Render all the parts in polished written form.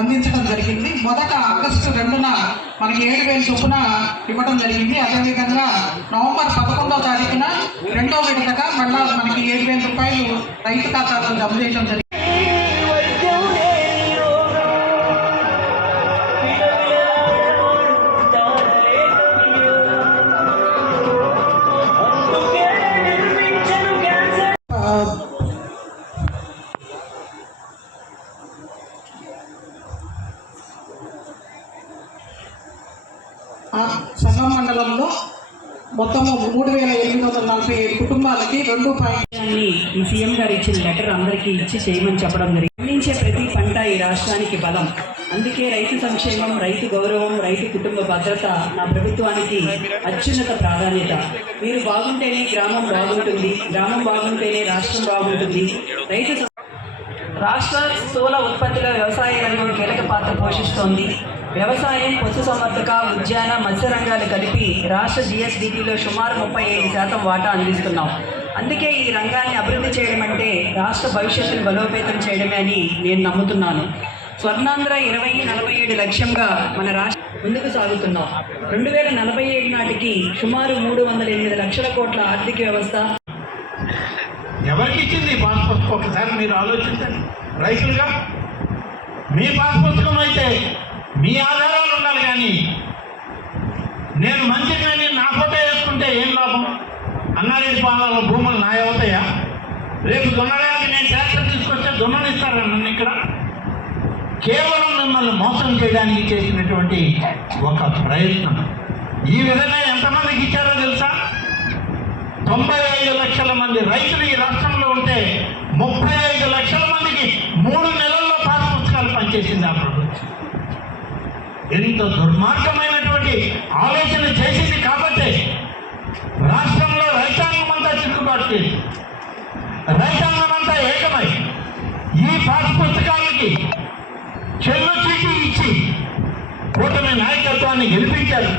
అందించడం జరిగింది. మొదట ఆగస్టు 2న మనకి 7,000 చొప్పున ఇవ్వడం జరిగింది. అదేవిధంగా నవంబర్ 11వ తారీఖున రెండో విడతగా మళ్ళా మనకి 7,000 రూపాయలు రైతు ఖాతాలో జమ చేయడం జరిగింది. సంగం మండలంలో మొత్తం 3,847 కుటుంబాలకి 2 ఈ సీఎం గారు ఇచ్చిన లెటర్ అందరికీ ఇచ్చి చేయమని చెప్పడం జరిగింది. పండించే ప్రతి పంట ఈ రాష్ట్రానికి బలం. అందుకే రైతు సంక్షేమం, రైతు గౌరవం, రైతు కుటుంబ భద్రత నా ప్రభుత్వానికి అత్యున్నత ప్రాధాన్యత. మీరు బాగుంటేనే గ్రామం బాగుంటుంది, గ్రామం బాగుంటేనే రాష్ట్రం బాగుంటుంది. రాష్ట్ర స్థూల ఉత్పత్తిలో వ్యవసాయ రంగం కీలక పాత్ర పోషిస్తోంది. వ్యవసాయం, పశుసంవర్ధక, ఉద్యాన, మత్స్య రంగాలు కలిపి రాష్ట్ర జీఎస్డీపీలో సుమారు 35% వాటా అందిస్తున్నాం. అందుకే ఈ రంగాన్ని అభివృద్ధి చేయడం అంటే రాష్ట్ర భవిష్యత్తును బలోపేతం చేయడమే అని నేను నమ్ముతున్నాను. స్వర్ణాంధ్ర 2047 లక్ష్యంగా మన రాష్ట్రం ముందుకు సాగుతున్నాం. 2047 నాటికి సుమారు 308 లక్షల కోట్ల ఆర్థిక వ్యవస్థ. ఎవరికి ఇచ్చింది పాస్ పుస్తకం? ఒకసారి మీరు ఆలోచించండి. రైతులుగా మీ పాస్ పుస్తకం అయితే మీ ఆధారాలు ఉండాలి, కానీ నేను మంచిగా నా ఫోటో వేసుకుంటే ఏం లాభం? అన్నారెడ్డి పాలనలో భూములు నాయవుతాయా? రేపు దున్నడానికి నేను ట్రాక్టర్ తీసుకొస్తే దున్ననిస్తారా నన్ను? ఇక్కడ కేవలం మిమ్మల్ని మోసం చేయడానికి చేసినటువంటి ఒక ప్రయత్నం. ఈ విధంగా ఎంతమందికి ఇచ్చారో తెలుసా? 95 లక్షల మంది రైతులు ఈ రాష్ట్రంలో ఉంటే 35 లక్షల మందికి 3 నెలల్లో పాస్ పుస్తకాలు పనిచేసింది ఆ ప్రభుత్వం. ఎంత దుర్మార్గమైనటువంటి ఆలోచన చేసింది కాబట్టి రాష్ట్రంలో రైతాంగం అంతా చిక్కుబాటు చేసి, రైతాంగం అంతా ఏకమై ఈ పాస్ పుస్తకాలకి చెల్లు చీటీ ఇచ్చి కూటమి నాయకత్వాన్ని గెలిపించారు.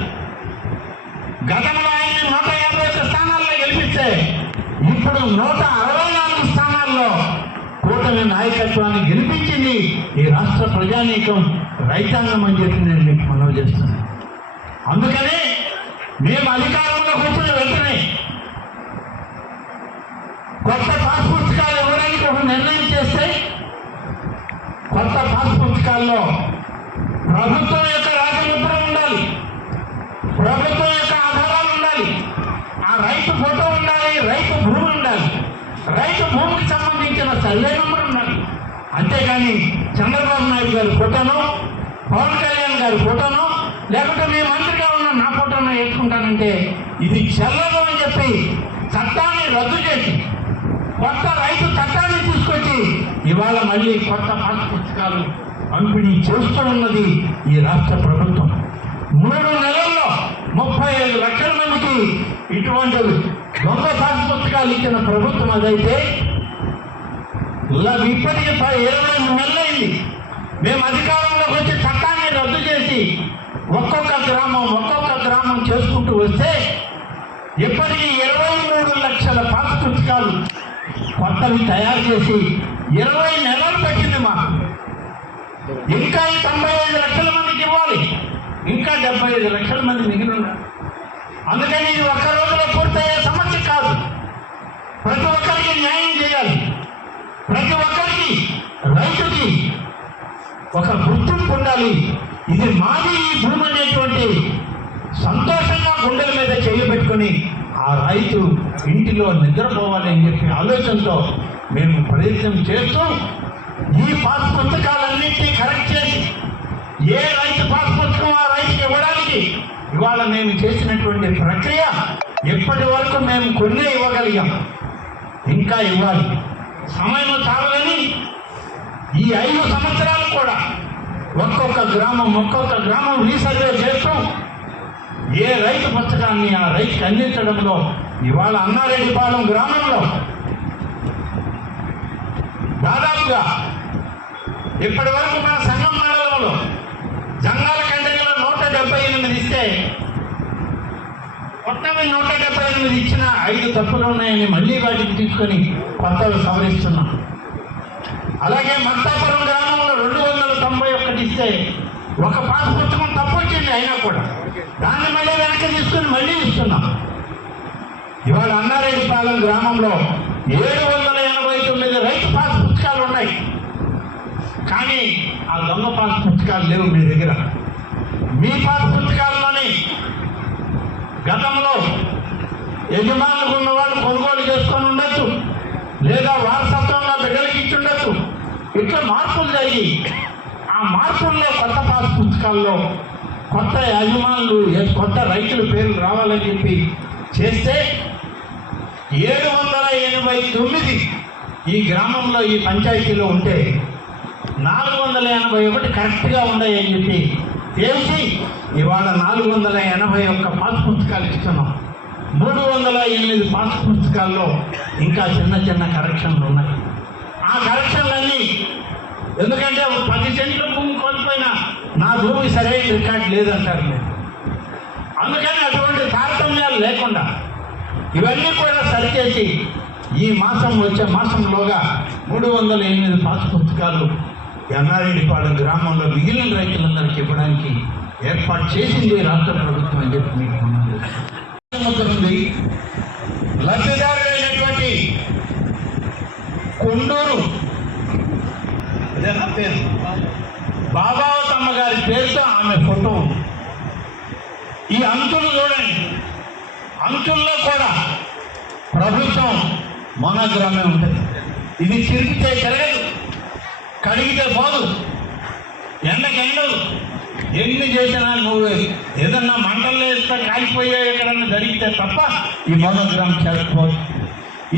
గతంలో ఆయన్ని 151 స్థానాల్లో గెలిపిస్తే ఇప్పుడు 164 స్థానాల్లో కూటమి నాయకత్వాన్ని గెలిపించింది ఈ రాష్ట్ర ప్రజానీకం, రైతాంగం అని చెప్పి నేను మీకు మనవి చేస్తున్నాను. అందుకని మేము అధికారంలో కూర్చుని వెంటనే కొత్త పాస్ పుస్తకాలు ఇవ్వడానికి ఒక నిర్ణయం చేస్తే, కొత్త పాస్ పుస్తకాల్లో ప్రభుత్వం యొక్క రాజముద్ర ఉండాలి, ప్రభుత్వం యొక్క ఆధారాలు ఉండాలి, ఆ రైతు ఫోటో ఉండాలి, రైతు భూమి ఉండాలి, రైతు భూమికి సంబంధించిన సర్వే నెంబర్ ఉండాలి. అంతేగాని చంద్రబాబు నాయుడు గారి ఫోటోను, పవన్ కళ్యాణ్ గారి ఫోటోను, లేకుంటే మీ మంత్రిగా ఉన్న నా ఫోటోను వేసుకుంటానంటే ఇది చెల్లదు అని చెప్పి చట్టాన్ని రద్దు చేసి కొత్త రైతు చట్టాన్ని తీసుకొచ్చి ఇవాళ మళ్ళీ కొత్త పాస్ పుస్తకాలు పంపిణీ చేస్తూ ఉన్నది ఈ రాష్ట్ర ప్రభుత్వం. 3 నెలల్లో 35 లక్షల మందికి ఇటువంటి దొంగ పాస్ పుస్తకాలు ఇచ్చిన ప్రభుత్వం అదైతే, ఇప్పటికీ 23 నెలలైంది. మేము అధికారంలోకి వచ్చి చట్టాన్ని రద్దు చేసి ఒక్కొక్క గ్రామం చేసుకుంటూ వస్తే ఇప్పటికీ 23 లక్షల పాస్ పుస్తకాలు కొత్తవి తయారు చేసి 20 నెలలు పెట్టింది మాకు. ఇంకా 95 లక్షల మందికి ఇవ్వాలి, ఇంకా 75 లక్షల మంది మిగిలి ఉన్నారు. అందుకని ఇది ఒక్క రోజులో పూర్తయ్యే సమస్య కాదు. ప్రతి ఒక్కరికి న్యాయం చేయాలి, ప్రతి ఒక్కరికి రైతుకి ఒక గుర్తింపు ఉండాలి. ఇది మాది ఈ భూమి అనేటువంటి సంతోషంగా గుండెల మీద చేయబెట్టుకొని ఆ రైతు ఇంటిలో నిద్రపోవాలి అని చెప్పి ఆలోచనతో మేము ప్రయత్నం చేస్తూ ఈ పాస్ పుస్తకాలన్నింటినీ కరెక్ట్ చేసి ఏ రైతు పాస్ పుస్తకం ఆ రైతుకి ఇవ్వడానికి ఇవాళ మేము చేసినటువంటి ప్రక్రియ ఎప్పటి వరకు మేము కొన్ని ఇవ్వగలిగాం, ఇంకా ఇవ్వాలి. సమయం చాలని ఈ 5 సంవత్సరాలు కూడా ఒక్కొక్క గ్రామం రీసర్వే చేస్తూ ఏ రైతు పుస్తకాన్ని ఆ రైతుకి అందించడంలో ఇవాళ అన్నారెడ్డిపాలెం గ్రామంలో దాదాపుగా ఇప్పటి వరకు మన సంగం మండలంలో జంగాల కండ్రిలో 178 ఇస్తే కొత్తవి 178 ఇచ్చిన 5 తప్పులు ఉన్నాయని మళ్ళీ వాటికి తీసుకొని కొత్తవి సవరిస్తున్నాం. అలాగే మత్తాపురం గ్రామంలో 291 పుస్తకానికి ఇస్తే ఒక పాస్ పుస్తకం తప్పు వచ్చింది అయినా కూడా దాన్ని మళ్ళీ వెనక్కి తీసుకుని మళ్ళీ ఇస్తున్నాం. ఇవాళ అన్నారెడ్డిపాలెం గ్రామంలో 789 రైతు పాస్ పుస్తకాలు ఉన్నాయి. కానీ ఆ దొంగ పాస్ పుస్తకాలు లేవు మీ దగ్గర. మీ పాస్ పుస్తకాల్లోని గతంలో యజమానులు ఉన్నవాళ్ళు కొనుగోలు చేసుకొని ఉండొచ్చు, లేదా వారసత్వంగా బిడ్డలకి ఇచ్చి ఉండొచ్చు. ఇట్లా మార్పులు జరిగి ఆ మార్పుల్లో కొత్త పాస్ పుస్తకాల్లో కొత్త యజమానులు కొత్త రైతుల పేర్లు రావాలని చెప్పి చేస్తే 789 ఈ గ్రామంలో ఈ పంచాయతీలో ఉంటే 481 కరెక్ట్గా ఉన్నాయని చెప్పి తెలిసి ఇవాళ 481 పాస్ పుస్తకాలు ఇస్తున్నాం. 308 పాస్ పుస్తకాల్లో ఇంకా చిన్న చిన్న కరెక్షన్లు ఉన్నాయి. ఆ కరెక్షన్లన్నీ ఎందుకంటే 10 సెంట్ల భూమి కోల్పోయినా నా భూమి సరైన రికార్డు లేదంటారు మీరు. అందుకని అటువంటి తారతమ్యాలు లేకుండా ఇవన్నీ కూడా సరిచేసి ఈ మాసం వచ్చే మాసంలోగా 308 పాస్ పుస్తకాలు ఎన్నారెడ్డిపాలెం గ్రామంలో మిగిలిన రైతులందరికీ ఇవ్వడానికి ఏర్పాటు చేసింది రాష్ట్ర ప్రభుత్వం అని చెప్పి మీకు ఉంది. లబ్ధిదారులైనటువంటి కొండూరు అదే నా పేరు బాబావతమ్మ గారి పేరుతో ఆమె ఫోటో ఉంది. ఈ అంచులు చూడండి, అంచుల్లో కూడా ప్రభుత్వం మోనోగ్రామే ఉంటుంది. ఇది చిరిగితే తిరగదు, కడిగితే పోదు, ఎండకెండదు. ఎన్ని చేసినా నువ్వు ఏదన్నా మంటల్లో వేస్తే కాలిపోయే ఎక్కడన్నా జరిగితే తప్ప ఈ మోనోగ్రామ్ చేసుకోవచ్చు.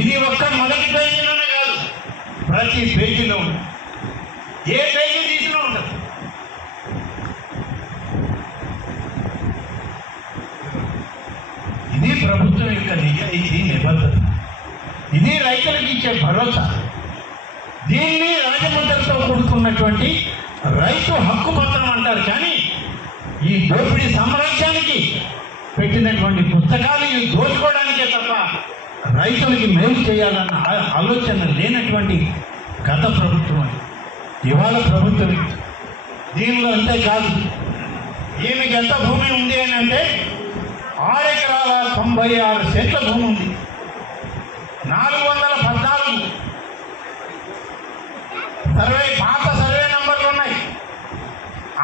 ఇది ఒక్క మొదటి పేజీలోనే కాదు, ప్రతి పేజీలో ఉంటుంది. ఏ పేజీ తీసినా ఉంటుంది. ఇది ప్రభుత్వం యొక్క నిజాయితీ నిబద్ధత. ఇది రైతులకు ఇచ్చే భరోసా. దీన్ని రాజముద్రతో కూడుకున్నటువంటి రైతు హక్కు పత్రం అంటారు. కానీ ఈ దోపిడీ సామ్రాజ్యానికి పెట్టినటువంటి పుస్తకాలు ఇవి దోచుకోవడానికే తప్ప రైతులకి మేలు చేయాలన్న ఆలోచన లేనటువంటి గత ప్రభుత్వం ఇవాళ ప్రభుత్వం. దీనిలో అంతేకాదు, ఈమెకి ఎంత భూమి ఉంది అని అంటే 6 ఎకరాల 96 సెంట్ల భూమి ఉంది. 414 పాత సర్వే నెంబర్లు ఉన్నాయి.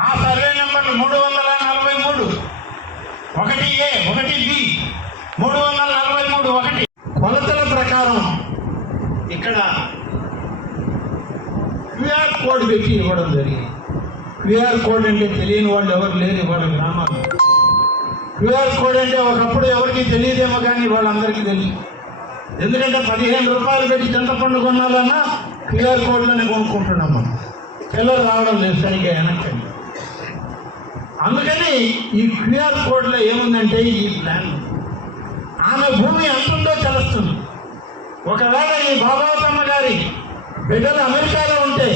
ఆ సర్వే నెంబర్లు 343, 1A, 1B, 343, 1. కొలతల ప్రకారం ఇక్కడ క్యూఆర్ కోడ్ పెట్టి ఇవ్వడం జరిగింది. క్యూఆర్ కోడ్ అంటే తెలియని వాళ్ళు ఎవరు లేరు ఇవాళ గ్రామాల్లో. క్యూఆర్ కోడ్ అంటే ఒకప్పుడు ఎవరికి తెలియదేమో కానీ వాళ్ళందరికీ తెలుసు. ఎందుకంటే 15 రూపాయలు పెట్టి చింతపండు కొనాలన్నా క్యూఆర్ కోడ్లోనే కొనుక్కుంటున్నాం మనం. పిల్లలు రావడం లేదు సరిగ్గా వెనక్కండి. అందుకని ఈ క్యూఆర్ కోడ్లో ఏముందంటే ఈ ప్లాన్ ఆమె భూమి ఎంతుందో తెలుస్తుంది. ఒకవేళ ఈ బాబావతమ్మ గారి బిడ్డలు అమెరికాలో ఉంటే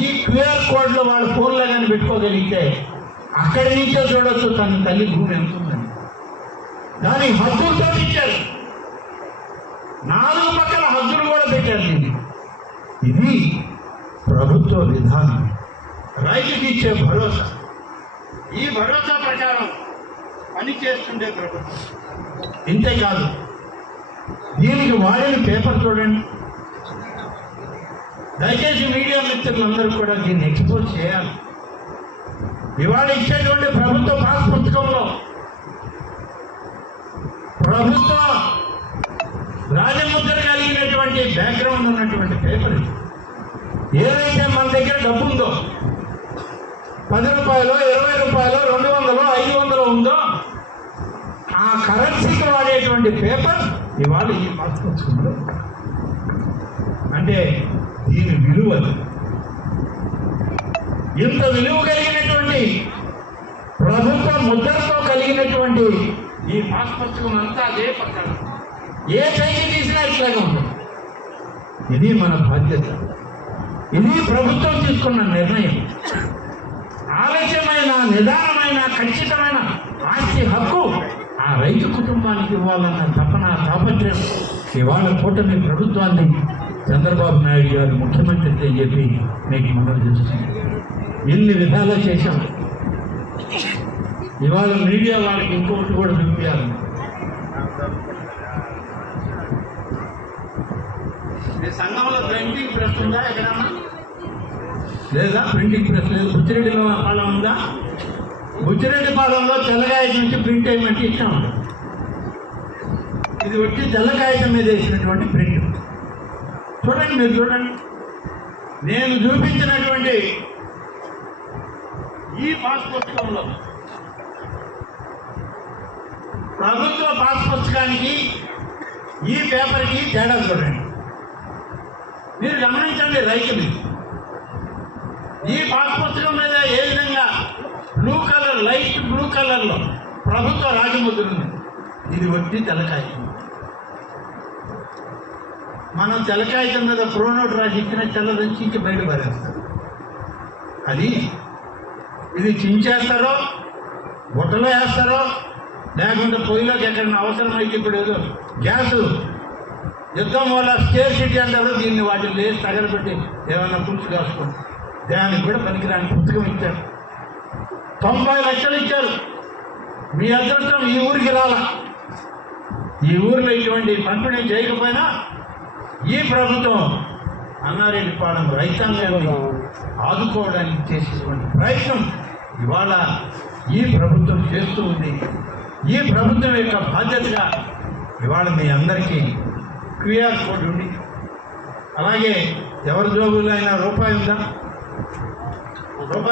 ఈ క్యూఆర్ కోడ్లో వాళ్ళ ఫోన్లో కానీ పెట్టుకోగలిగితే అక్కడి నుంచే చూడొచ్చు తన తల్లి భూమి ఎంత ఉందని. దాని హద్దులతో ఇచ్చారు, 4 పక్కల హద్దులు కూడా పెట్టారు. ఇది ప్రభుత్వ విధానం, రైతుకి ఇచ్చే భరోసా. ఈ భరోసా ప్రకారం పనిచేస్తుండే ప్రభుత్వం. ఇంతేకాదు, దీనికి వాడిన పేపర్ చూడండి. దయచేసి మీడియా మిత్రులందరూ కూడా దీన్ని ఎక్స్పోజ్ చేయాలి. ఇవాళ ఇచ్చేటువంటి ప్రభుత్వ పాస్ పుస్తకంలో ప్రభుత్వ రాజముద్ర కలిగినటువంటి బ్యాక్గ్రౌండ్ ఉన్నటువంటి పేపర్ ఏదైతే మన దగ్గర డబ్బు ఉందో 10 రూపాయలు, 20 రూపాయలు, 200, 500 ఉందో ఆ కరెన్సీకి వాడేటువంటి పేపర్ ఇవాళ ఈ పాస్ పుస్తకంలో. అంటే దీని విలువ, ఇంత విలువ కలిగినటువంటి ప్రభుత్వ ముద్రతో కలిగినటువంటి ఈ పాస్ పుస్తకం అంతా అదే పక్కన ఏ పైకి తీసినా ఇట్లాగే ఉంటుంది. ఇది మన బాధ్యత. ఇది ప్రభుత్వం తీసుకున్న నిర్ణయం. ఆలస్యమైన, నిదానమైన, ఖచ్చితమైన ఆస్తి హక్కు ఆ రైతు కుటుంబానికి ఇవ్వాలన్న తపన, తాపత్రయం ఇవాళ కూటమి ప్రభుత్వాన్ని చంద్రబాబు నాయుడు గారు ముఖ్యమంత్రి అని చెప్పి మీకు మనవి చేస్తుంది. ఎన్ని విధాలా చేశాం. ఇవాళ మీడియా వాళ్ళకి ఇంకొకటి కూడా చూపించాలి. మీ సంఘంలో ప్రింటింగ్ ప్రెస్ ఉందా ఎక్కడన్నా? లేదా ప్రింటింగ్ ప్రెస్ లేదు. బుచ్చిరెడ్డి పాలెం ఉందా? బుచ్చిరెడ్డి పాలెంలో తెల్లకాయతం నుంచి ప్రింట్ వేయమంటే ఇష్టం. ఇది వచ్చి తెల్లకాయతం మీద వేసినటువంటి ప్రింట్. చూడండి, మీరు చూడండి. నేను చూపించినటువంటి ఈ పాస్ పుస్తకంలో ప్రభుత్వ పాస్ పుస్తకానికి ఈ పేపర్కి తేడా చూడండి. మీరు గమనించండి రైతులు. ఈ పాస్ పుస్తకం మీద ఏ విధంగా బ్లూ కలర్, లైట్ బ్లూ కలర్లో ప్రభుత్వ రాజముద్ర ఉంది. ఇది వచ్చి తెల్లకాయతం. మనం తెల్లకాయతం మీద ప్రోనోట్ రాసి ఇచ్చిన తెల్లదని చించి బయట పారేస్తారు. అది ఇది చించేస్తారో, బుట్టలో వేస్తారో, లేకుంటే పొయ్యిలోకి ఎక్కడైనా అవసరమైతే ఇప్పుడు ఏదో గ్యాసు యుద్ధం వల్ల స్కేర్ సిటీ అంటారు. దీన్ని వాటిని లేచి తగలబెట్టి ఏమైనా పులుసు కాసుకోండి. దానికి కూడా పనికిరాని పుస్తకం ఇచ్చారు. 90 లక్షలు ఇచ్చారు. మీ అదృష్టం ఈ ఊరికి రాలా. ఈ ఊరిలో ఇటువంటి పంపిణీ చేయకపోయినా ఈ ప్రభుత్వం అన్నారెడ్డిపాలెం రైతాంగాన్ని ఆదుకోవడానికి చేసేటువంటి ప్రయత్నం ఇవాళ ఈ ప్రభుత్వం చేస్తూ ఉంది. ఈ ప్రభుత్వం యొక్క బాధ్యతగా ఇవాళ మీ అందరికీ క్యూఆర్ కోడ్ ఉంది. అలాగే ఎవరి జోబులో అయినా రూపాయి ఉందా? రూపాయి